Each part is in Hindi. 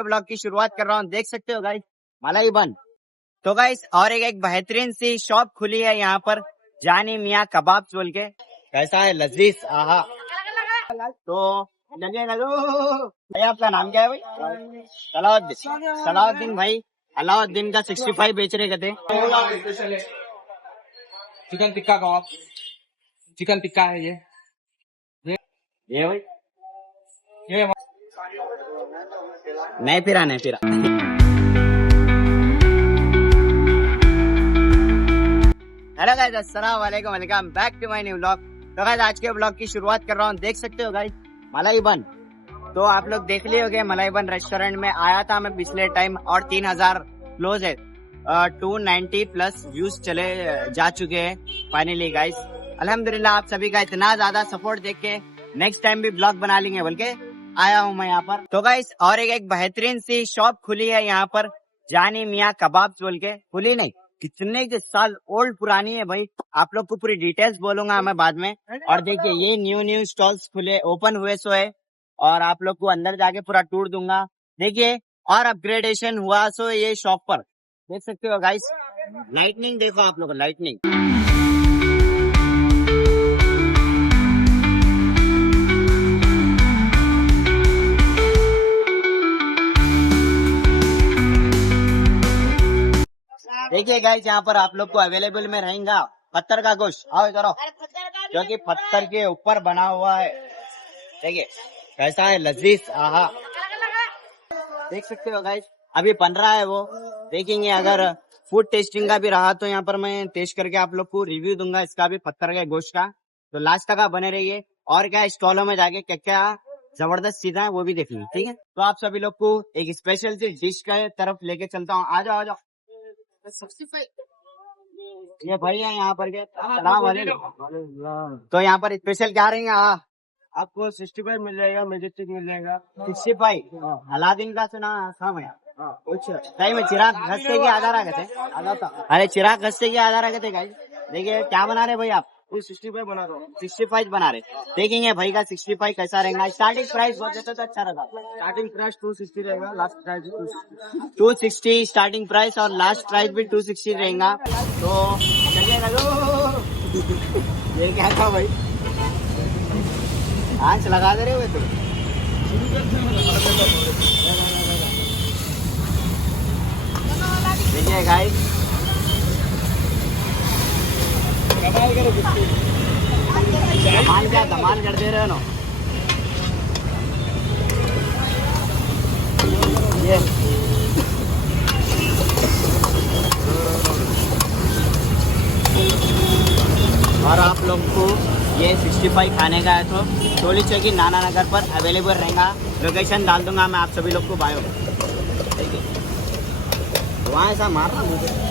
ब्लॉग की शुरुआत कर रहा हूँ। देख सकते हो गाइस, मलाई बन। तो गाइस और एक बेहतरीन सी शॉप खुली है यहाँ पर, जानी मियाँ कबाब्स बोल के। कैसा है, लजीज, आहा। तो चलिए भाई, आपका नाम क्या है भाई? सलाउद्दीन। सलाउद्दीन भाई अलाउद्दीन का 65 बेच रहे थे। चिकन टिक्का कबाब, चिकन टिक्का है ये भाई ये नहीं फिरा। हेलो गाइस, अस्सलाम वालेकुम, welcome back to my new vlog. तो गाइस आज के व्लॉग की शुरुआत कर रहा हूँ। देख सकते हो गाइस, मलाई बन। तो आप लोग देख लिए होंगे, मलाई बन रेस्टोरेंट में आया था मैं पिछले टाइम और 3000 क्लोज है। 290 प्लस व्यूज चले जा चुके हैं फाइनली गाइस। अल्हम्दुलिल्लाह आप सभी का इतना ज्यादा सपोर्ट देख के नेक्स्ट टाइम भी ब्लॉग बना लेंगे बोल के आया हूँ मैं यहाँ पर। तो गाइस और एक बेहतरीन सी शॉप खुली है यहाँ पर, जानी मियाँ कबाब्स बोल के। खुली नहीं, कितने के साल ओल्ड पुरानी है भाई। आप लोग को पूरी डिटेल्स बोलूंगा मैं बाद में। और देखिए ये न्यू स्टॉल्स खुले ओपन हुए सो है, और आप लोग को अंदर जाके पूरा टूर दूंगा। देखिए और अपग्रेडेशन हुआ सो ये शॉप पर, देख सकते हो गाइस। लाइटनिंग देखो आप लोग, लाइटनिंग। देखिए गाइस यहाँ पर आप लोग को अवेलेबल में रहेगा पत्थर का गोश्त। आओ इधर आओ, जो कि पत्थर के ऊपर बना हुआ है। देखिए कैसा है, लजीज, आहा। देख सकते हो गाइस, अभी बन रहा है वो, देखेंगे। अगर फूड टेस्टिंग का भी रहा तो यहाँ पर मैं टेस्ट करके आप लोग को रिव्यू दूंगा इसका भी, पत्थर के गोश्त का। तो लास्ट तक आप बने रहिए। और क्या स्टॉलों में जाके क्या क्या जबरदस्त चीजें हैं वो भी देखेंगे, ठीक है। तो आप सभी लोग को एक स्पेशल सी डिश के तरफ लेके चलता हूँ। आ जाओ। ये भाई है यहाँ पर के, सलाम वालेकुम। तो यहाँ पर स्पेशल क्या रहेंगे? आपको 65 मिल जाएगा, मेजेस्टिक मिल जाएगा। 65 अलादीन का सुना काम है। सही में चिराग घसते के आधार आगे थे। अरे चिराग घसते के आधार आगे थे गाइस। देखिए क्या बना रहे भाई आप? 65 बना रहा हूँ। 65 बना रहे। देखेंगे भाई का 65 कैसा रहेगा। स्टार्टिंग प्राइस बहुत देते तो अच्छा रहता। स्टार्टिंग प्राइस 260 रहेगा, लास्ट प्राइस 260 स्टार्टिंग प्राइस, और लास्ट प्राइस भी 260 रहेगा। तो चलिए लगो। ये क्या था भाई, आंच लगा दे रहे हुए तुम। देखिए गाइस, धमाल क्या धमाल कर दे रहे हो ना ये। और आप लोग को ये 65 खाने का है तो टोली चौकी नाना नगर पर अवेलेबल रहेगा। लोकेशन डाल दूंगा मैं आप सभी लोग को बायो। ठीक है, वहाँ ऐसा मार रहा मुझे।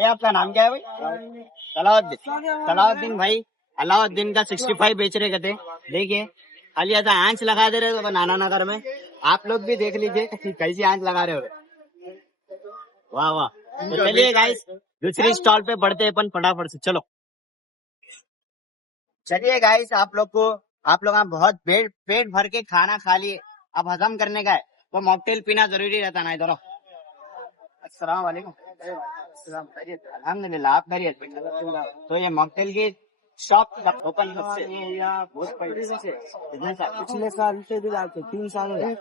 आपका नाम क्या है भाई? सलाउद्दीन। सलाउद्दीन भाई अलाउद्दीन का 65 बेच रहे थे। देखिए खाली ऐसा आंच लगा दे रहे हो नाना नगर में। आप लोग भी देख लीजिए कैसी आंच लगा रहे हो। वाह वाह। तो चलिए गाइस दूसरी स्टॉल पे बढ़ते हैं अपन फटाफट से, चलो। चलिए गाइस आप लोग बहुत पेट भर के खाना खा लिए, अब हजम करने का है तो मॉकटेल पीना जरूरी रहता ना। इधर अस्सलाम वालेकुम। अल्हम्दुलिल्लाह, आप खैरियत? तो ये मॉकटेल की शॉप ओपन पिछले साल से भी लाते 3 साल हो गए।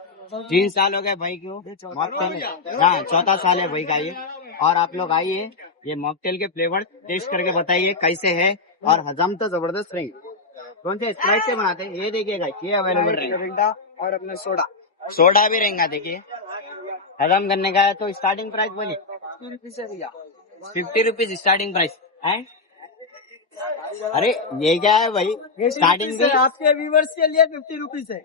3 साल हो गए भाई क्यों मॉकटेल? हाँ, चौथा साल है भाई का ये। और आप लोग आइए, ये मॉकटेल के फ्लेवर टेस्ट करके बताइए कैसे है, और हजम तो जबरदस्त रहेंगे। कौन से स्प्राइट से बनाते हैं ये देखिएगा, ये अवेलेबल रहेगा। और अपना सोडा भी रहेगा। देखिए हजम करने का है तो स्टार्टिंग प्राइस बोलिए। 50 रुपीज स्टार्टिंग प्राइस है। अरे ये क्या है भाई, स्टार्टिंग भी आपके व्यूवर्स के लिए 50 रुपीज है।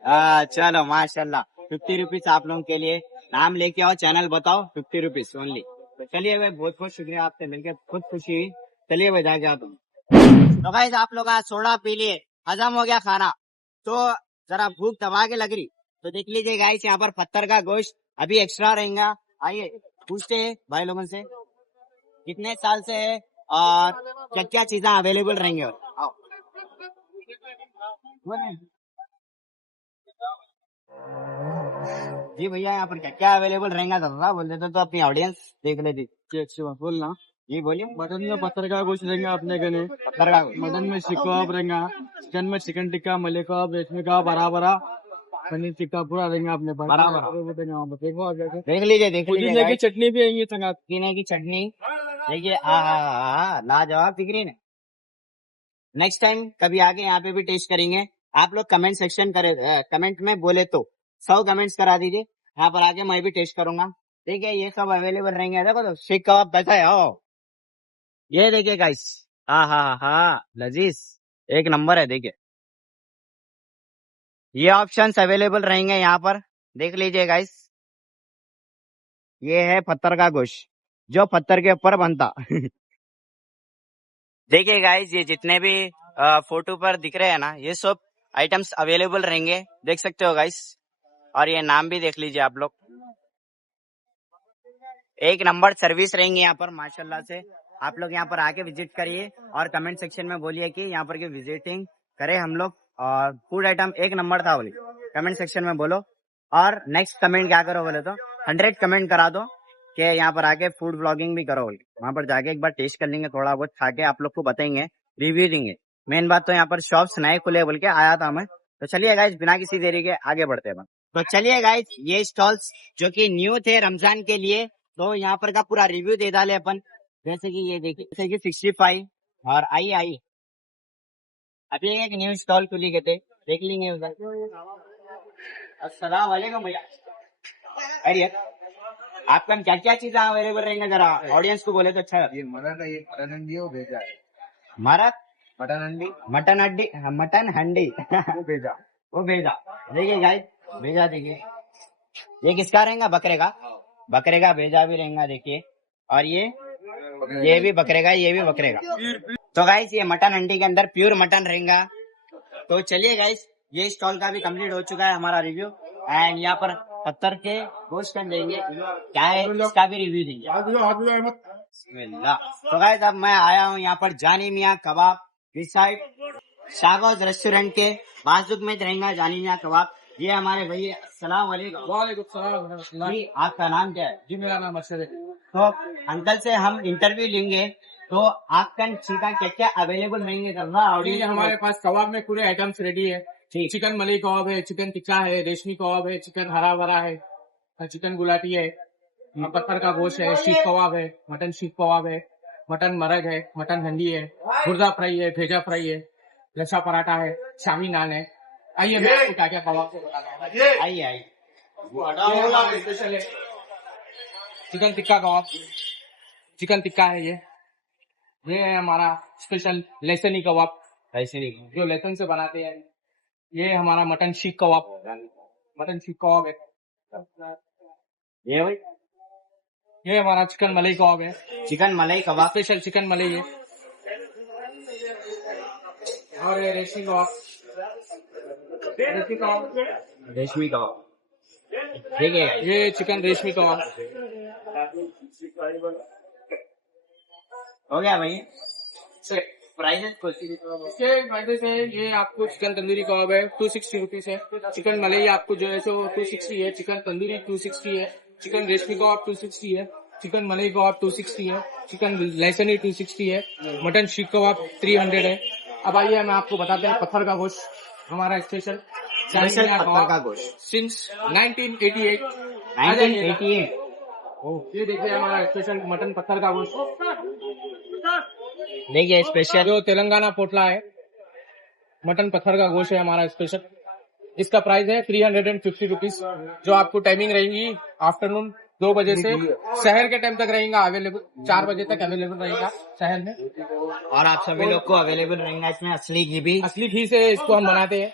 चलो माशाल्लाह, 50 रुपीज आप लोगों के लिए। नाम लेके आओ, चैनल बताओ, 50 रुपीज ओनली। तो चलिए भाई, बहुत बहुत शुक्रिया, आपसे मिलकर खुद खुशी हुई। चलिए भाई जाके आप तो भाई आप लोग आज सोडा पी लिए, हजम हो गया खाना। तो जरा भूख दबा के लग रही तो देख लीजिए गाइस, यहाँ पर पत्थर का गोश्त अभी एक्स्ट्रा रहेगा। आइए पूछते हैं भाई लोगों से कितने साल से है और क्या क्या चीजें अवेलेबल रहेंगे। और आओ। जी भैया, यहाँ पर क्या क्या अवेलेबल रहेगा जरा बोल देते तो अपनी ऑडियंस देख लेती। अच्छी बात बोलना। जी बोलिए। मटन में पत्थर का गोश्त रहेगा अपने गने। पत्थर का गोश्त, मटन में सीख कबाब रहेगा। चिकन में चिकन टिक्का, मले कबाब, रेशमी कबाब, बड़ा बड़ा पनीर टिक्का पूरा रहेगा अपने पास। बड़ा बड़ा। देखो आप जाके। देख लीजिए पुदीने की चटनी भी आएंगी संगात। पुदीने की चटनी देखिए, लाजवाब दिख रही है। नेक्स्ट टाइम कभी आके यहाँ पे भी टेस्ट करेंगे। आप लोग कमेंट सेक्शन करे, कमेंट में बोले तो 100 कमेंट्स करा दीजिए, यहाँ पर आके मैं भी टेस्ट करूंगा। ठीक है, ये सब अवेलेबल रहेंगे। देखो तो सीख कबाब कैसा है, हो ये देखिए गाइस, लजीज एक नंबर है। देखिए ये ऑप्शंस अवेलेबल रहेंगे यहाँ पर, देख लीजिए गाइस। ये है पत्थर का गोश्त जो पत्थर के ऊपर बनता। देखिए गाइस, ये जितने भी फोटो पर दिख रहे हैं ना, ये सब आइटम्स अवेलेबल रहेंगे, देख सकते हो गाइस। और ये नाम भी देख लीजिए आप लोग। एक नंबर सर्विस रहेंगी यहाँ पर माशाल्लाह से। आप लोग यहाँ पर आके विजिट करिए और कमेंट सेक्शन में बोलिए कि यहाँ पर की विजिटिंग करें हम लोग। और फूड आइटम एक नंबर था बोले, कमेंट सेक्शन में बोलो। और नेक्स्ट कमेंट क्या करो बोले तो 100 कमेंट करा दो कि यहाँ पर आके फूड ब्लॉगिंग भी करो बोले। वहां पर जाके एक बार टेस्ट कर लेंगे, थोड़ा बहुत खा के आप लोग को बताएंगे, रिव्यू देंगे। मेन बात तो यहाँ पर शॉप्स नए खुले बोल के आया था मैं। तो चलिए गाइस, बिना किसी देरी के आगे बढ़ते हैं। तो चलिए गाइस, ये स्टॉल्स जो कि न्यू थे रमजान के लिए, तो यहाँ पर का पूरा रिव्यू दे डाले अपन। जैसे कि ये देखिए, जैसे कि 65 और आई अभी एक न्यू स्टॉल खुली गए थे, देख लेंगे उधर। अस्सलाम वालेकुम भैया। अरे आपका क्या क्या चीजें अवेलेबल रहेंगे, जरा ऑडियंस को बोले तो अच्छा। ये मटन हंडी वो भेजा है। मरद मटन हंडी मटन हड्डी, मटन हंडी वो भेजा। वो भेजा। देखिए गाइस, भेजा देखिए, ये किसका रहेगा, बकरे का भेजा भी रहेगा देखिए। और ये भी बकरे का, ये भी बकरे का। तो गाइस, ये मटन हंडी के अंदर प्योर मटन रहेगा। तो चलिए गाइस, ये स्टॉल का भी कंप्लीट हो चुका है हमारा रिव्यू। एंड यहाँ पर पत्थर के गोश्त कर देंगे, क्या है इसका भी रिव्यू देंगे। बिस्मिल्लाह। तो गाइस, अब मैं आया हूँ यहाँ पर जानी मियाँ कबाब दिस साइड, शागोज रेस्टोरेंट के बाजू में रहेगा जानी मियाँ कबाब। ये हमारे भैया, अस्सलाम वालेकुम। वालेकुम सलाम। जी, आपका नाम क्या है? जी मेरा नाम अरशद है। तो अंकल से हम इंटरव्यू लेंगे, तो आपका चिकन क्या क्या अवेलेबल रहेंगे करना। और ये हमारे पास कबाब में पूरे आइटम्स रेडी है। चिकन मलई कबाब है, चिकन टिक्का है, रेशमी कबाब है, चिकन हरा भरा है, चिकन गुलाटी है, पत्थर का गोश्त है, शीख कबाब है, मटन शीख कबाब है, मटन मरग है, मटन हंडी है, गुर्दा फ्राई है, भेजा फ्राई है, लच्छा पराठा है, शामी नान है। आइए मैं आपको क्या क्या कबाब को बताता हूँ। आइए स्पेशल है चिकन टिक्का कबाब। चिकन टिक्का है ये है हमारा स्पेशल लहसनी कबाब, जो लहसुन से बनाते हैं। ये हमारा मटन शीख कबाब, मटन शीख कबाब है। ये भाई, ये हमारा चिकन मलाई कबाब है, चिकन मलाई कबाब, स्पेशल चिकन मलाई है। और ये रेशमी कबाब, रेशमी कबाब। ठीक है, ये चिकन रेशमी कबाब हो गया भाई। प्राइसेस इसके फायदे से ये आपको चिकन तंदूरी कबाब है 260 रुपीज है। चिकन मलाई आपको जो है सो 260 है। चिकन तंदूरी 260 है। चिकन रेशमी कबाब 260 है। चिकन मलाई कबाब 260 है। चिकन लहसनी 260 है। मटन शीख कबाब 300 है। अब आइए मैं आपको बताते हैं पत्थर का गोश्त हमारा स्पेशल पत्थर का गोश्त सिंस 1988। 1988। ये देखिए हमारा स्पेशल मटन पत्थर का गोश्त, देखिए स्पेशल जो तेलंगाना पोटला है, मटन पत्थर का गोश्त है हमारा स्पेशल। इसका प्राइस है 350 रुपीज, जो आपको टाइमिंग रहेगी आफ्टरनून 2 बजे से शहर के टाइम तक रहेगा अवेलेबल, 4 बजे तक अवेलेबल रहेगा शहर में। और आप सभी लोग को अवेलेबल रहेगा इसमें असली घी भी। असली घी से इसको हम बनाते हैं,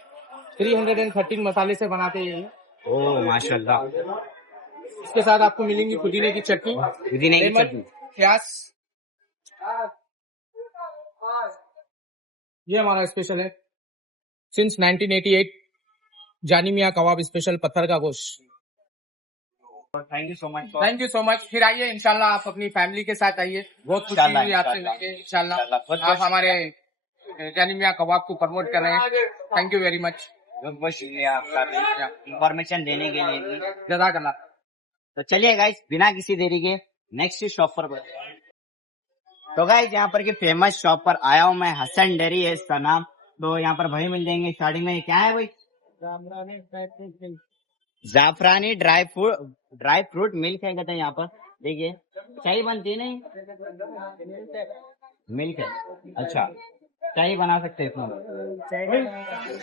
313 मसाले से बनाते हैं। ओह माशाल्लाह। इसके साथ आपको मिलेंगी पुदीने की चटनी, पुदीने की चटनी, प्याज। ये हमारा स्पेशल है सिंस 1988 जानी मियाँ कबाब स्पेशल पत्थर का गोश्त। Thank you so much. Thank you so much. फिर आइए इंशाल्लाह, आप अपनी फैमिली के साथ आइए, बहुत खुशी इंशाल्लाह, हुई आपसे इंशाल्लाह। मिलके। इंशाल्लाह इंशाल्लाह। आप हमारे जानी मियाँ कबाब को प्रमोट कर रहे हैं, थैंक यू वेरी मच। बहुत बहुत शुक्रिया आपका इंफॉर्मेशन देने के लिए। जज़ाकल्लाह। तो चलिए गाइस, बिना किसी देरी के नेक्स्ट शॉप पर बढ़ते हैं। तो गाइस, यहाँ पर की फेमस शॉप पर आया हूँ मैं, हसन डेयरी है इसका नाम। तो यहाँ पर भाई मिल जाएंगे स्टार्टिंग में। क्या है भाई? जाफरानी ड्राई फ्रूट मिल्क है कहते हैं यहाँ पर। देखिए, चाय बनती है नहीं, मिल्क है। अच्छा, चाय बना सकते हैं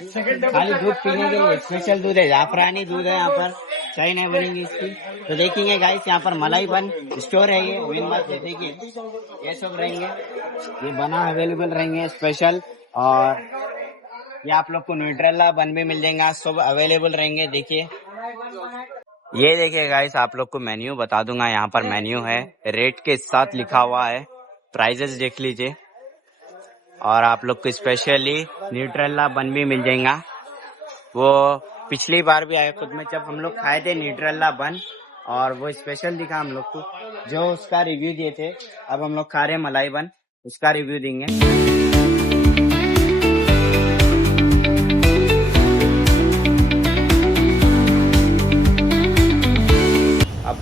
इसमें, खाली दूध पीने के लिए स्पेशल दूध है, जाफरानी दूध है यहाँ पर, चाय नहीं बनेगी इसकी। तो देखेंगे गाइस, यहाँ पर मलाई बन स्टोर है ये, मेन बात है। देखिए, ये सब रहेंगे, ये बना अवेलेबल रहेंगे स्पेशल। और ये आप लोग को न्यूट्रेला बन भी मिल जाएगा, सब अवेलेबल रहेंगे। देखिए, ये देखिए गाइस, आप लोग को मेन्यू बता दूंगा। यहाँ पर मेन्यू है, रेट के साथ लिखा हुआ है, प्राइजेस देख लीजिए। और आप लोग को स्पेशली न्यूट्रेला बन भी मिल जाएगा। वो पिछली बार भी आए खुद में, जब हम लोग खाए थे न्यूट्रेला बन, और वो स्पेशल दिखा हम लोग को, जो उसका रिव्यू दिए थे। अब हम लोग खा रहे हैं मलाई बन, उसका रिव्यू देंगे। अब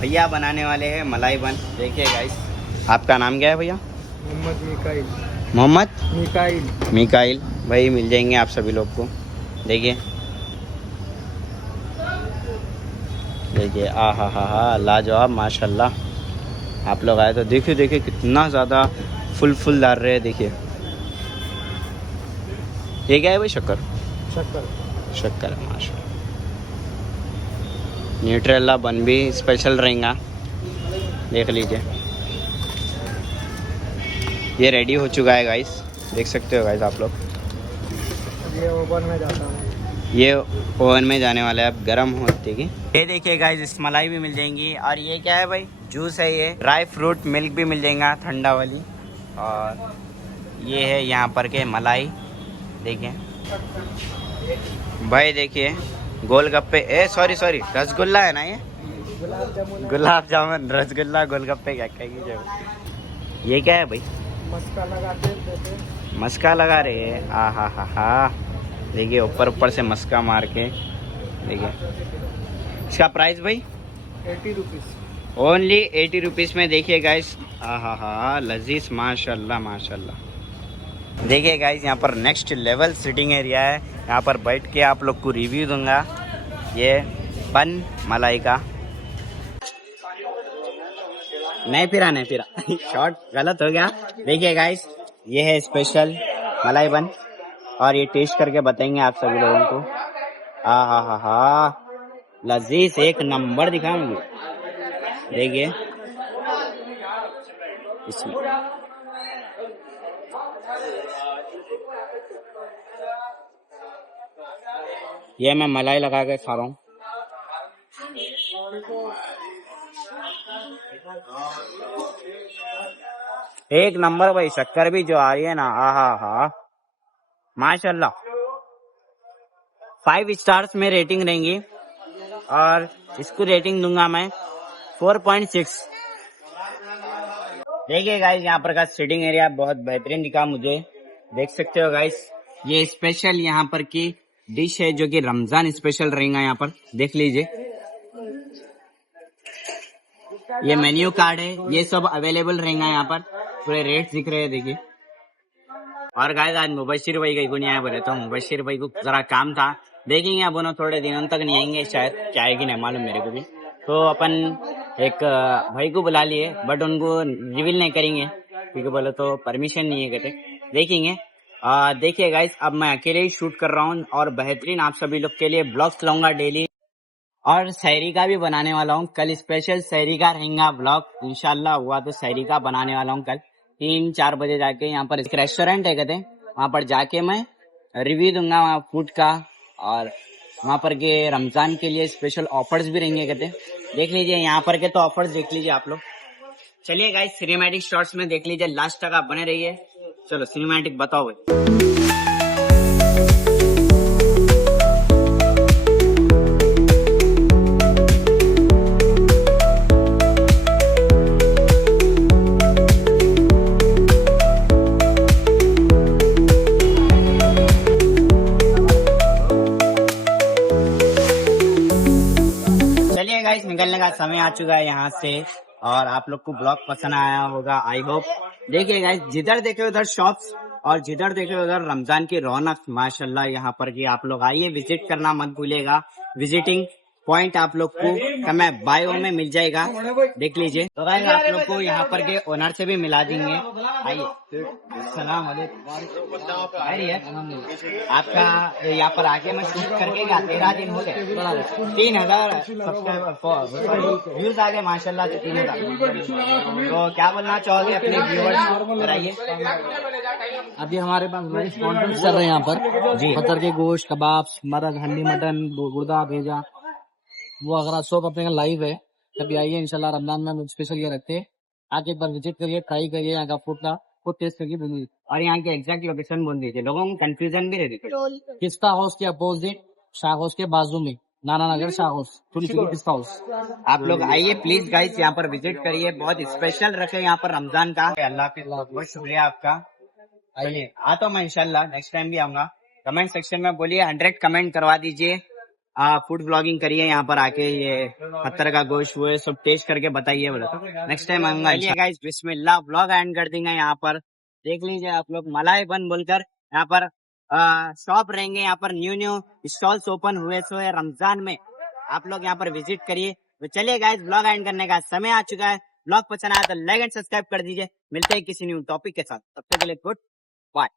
भैया बनाने वाले हैं मलाई बन। देखिए गाइस, आपका नाम क्या है भैया? मोहम्मद मिकाइल। मोहम्मद मिकाइल भाई मिल जाएंगे आप सभी लोग को। देखिए देखिए, आ हा लाजवाब, माशाल्लाह। आप लोग आए तो देखिए देखिए कितना ज़्यादा फुल डाल रहे हैं। देखिए, ये क्या है भाई? शक्कर है, माशाल्लाह। न्यूट्रेला बन भी स्पेशल रहेगा, देख लीजिए। ये रेडी हो चुका है गाइस, देख सकते हो गाइस आप लोग। ये ओवन में जाता है, ये ओवन में जाने वाला है, अब गर्म होती है। ये देखिए गाइस, इस मलाई भी मिल जाएंगी। और ये क्या है भाई? जूस है, ये ड्राई फ्रूट मिल्क भी मिल जाएगा, ठंडा वाली। और ये है यहाँ पर के मलाई। देखिए भाई, देखिए गोलगप्पे, सॉरी रसगुल्ला है ना ये? गुलाब जामुन, रसगुल्ला, गोलगप्पे, क्या कीजिए। ये क्या है भाई? मस्का लगा रहे हैं। आ हा। देखिए, ऊपर से मस्का मार के। देखिए, इसका प्राइस भाई 80 रुपीज़, ओनली 80 रुपीज़ में। देखिए गाइस, आ हा लजीज, माशाल्लाह। देखिए गाइस, यहाँ पर नेक्स्ट लेवल सिटिंग एरिया है। यहाँ पर बैठ के आप लोग को रिव्यू दूंगा ये बन मलाई का। नहीं फिरा शॉर्ट गलत हो गया। देखिए गाइस, ये है स्पेशल मलाई बन, और ये टेस्ट करके बताएंगे आप सभी लोगों को। आ हा लजीज, एक नंबर दिखाएंगे। देखिए इसमें ये मैं मलाई लगा के खा रहा हूँ। एक नंबर भाई, शक्कर भी जो आ रही है ना, हा माशाल्लाह। 5 स्टार्स में रेटिंग रहेंगी, और इसको रेटिंग दूंगा मैं 4.6। देखिए गाइस, यहाँ पर का सीटिंग एरिया बहुत बेहतरीन दिखा मुझे, देख सकते हो गाइस। ये स्पेशल यहाँ पर की डिश है, जो कि रमजान स्पेशल रहेगा। यहाँ पर देख लीजिए, ये मेन्यू कार्ड है, ये सब अवेलेबल रहेगा। यहाँ पर पूरे रेट दिख रहे हैं, देखिए। और गाइस, आज मुबशिर भाई को नहीं आया बोले, तो मुबशिर भाई को जरा काम था, देखेंगे अब उन्होंने थोड़े दिनों तक नहीं आएंगे, शायद क्या आएगी नहीं मालूम मेरे को भी। तो अपन एक भाई को बुला लिए, बट उनको रिवील नहीं करेंगे क्योंकि बोले तो परमिशन नहीं है कहते। देखेंगे। देखिए गाइस, अब मैं अकेले ही शूट कर रहा हूँ, और बेहतरीन आप सभी लोग के लिए ब्लॉग्स लाऊंगा डेली, और सहरी का भी बनाने वाला हूँ। कल स्पेशल सहरी का रहेगा ब्लॉग, इंशाल्लाह हुआ तो सहरी का बनाने वाला हूँ कल 3-4 बजे जाके। यहाँ पर एक रेस्टोरेंट है कहते, वहाँ पर जाके मैं रिव्यू दूंगा वहाँ फूड का, और वहाँ पर के रमजान के लिए स्पेशल ऑफर्स भी रहेंगे कहते। देख लीजिए यहाँ पर के तो ऑफर्स देख लीजिए आप लोग। चलिए गाइस, सिनेमैटिक शॉट्स में देख लीजिए, लास्ट तक आप बने रहिए। चलो सिनेमैटिक बताओ भाई। करने का समय आ चुका है यहाँ से, और आप लोग को ब्लॉग पसंद आया होगा आई होप। देखिए गाइस, जिधर देखे उधर शॉप्स और जिधर देखे उधर रमजान की रौनक माशाल्लाह यहाँ पर की। आप लोग आइए, विजिट करना मत भूलिएगा। विजिटिंग पॉइंट आप लोग को कमेंट बायो में मिल जाएगा, देख लीजिए। तो गाइस आप लोग को यहाँ पर के ओनर से भी मिला देंगे। आइए, अस्सलाम वालेकुम। आइए, आपका यहाँ पर आके मैं शूट करके 13 दिन हो गए, 3000 सब्सक्राइबर व्यूज आ गए माशाल्लाह से, 3000। तो क्या बोलना चाहोगे अपने व्यूअर्स को, बताइए। अभी हमारे पास स्पॉन्सर चल रहे हैं यहाँ पर जी। पत्थर के गोश्त, कबाब, मरग, हंडी, मटन, गुर्दा, भेजा। वो अगर आप शॉप अपने लाइव है, कभी आइए इंशाल्लाह। रमजान में हम स्पेशल ये रखते हैं, आके एक बार विजिट करिए, ट्राई करिए यहाँ का फूड टेस्ट करिए बोलिए। और यहाँ की एग्जैक्ट लोकेशन बोल दीजिए, लोगों को कंफ्यूजन भी रहती है। पिस्ता हाउस के अपोजिट, शाह हाउस के बाजू में, नाना नगर शाह हाउस, पिस्ता हाउस। आप लोग आइए प्लीज गाइस, यहाँ पर विजिट करिए। बहुत स्पेशल रखे यहाँ पर रमजान का। अल्लाह हाफिज़, बहुत शुक्रिया आपका। आइए, आता हूँ मैं इंशाल्लाह, नेक्स्ट टाइम भी आऊंगा। कमेंट सेक्शन में बोलिए, 100 कमेंट करवा दीजिए। फूड ब्लॉगिंग करिए यहाँ पर आके, ये पत्थर का गोश्त वो सब टेस्ट करके बताइए, बोला तो नेक्स्ट टाइम आऊंगा। गाइस बिस्मिल्लाह, ब्लॉग एंड कर देंगे यहाँ पर। देख लीजिए आप लोग, मलाई बन बोलकर यहाँ पर शॉप रहेंगे। यहाँ पर न्यू स्टॉल्स ओपन हुए सो है रमजान में, आप लोग यहाँ पर विजिट करिए। तो चलिए गाइस, ब्लॉग एंड करने का समय आ चुका है। ब्लॉग पसंद आया तो लाइक एंड सब्सक्राइब कर दीजिए। मिलते हैं किसी न्यू टॉपिक के साथ, तब तक के लिए गुड बाय।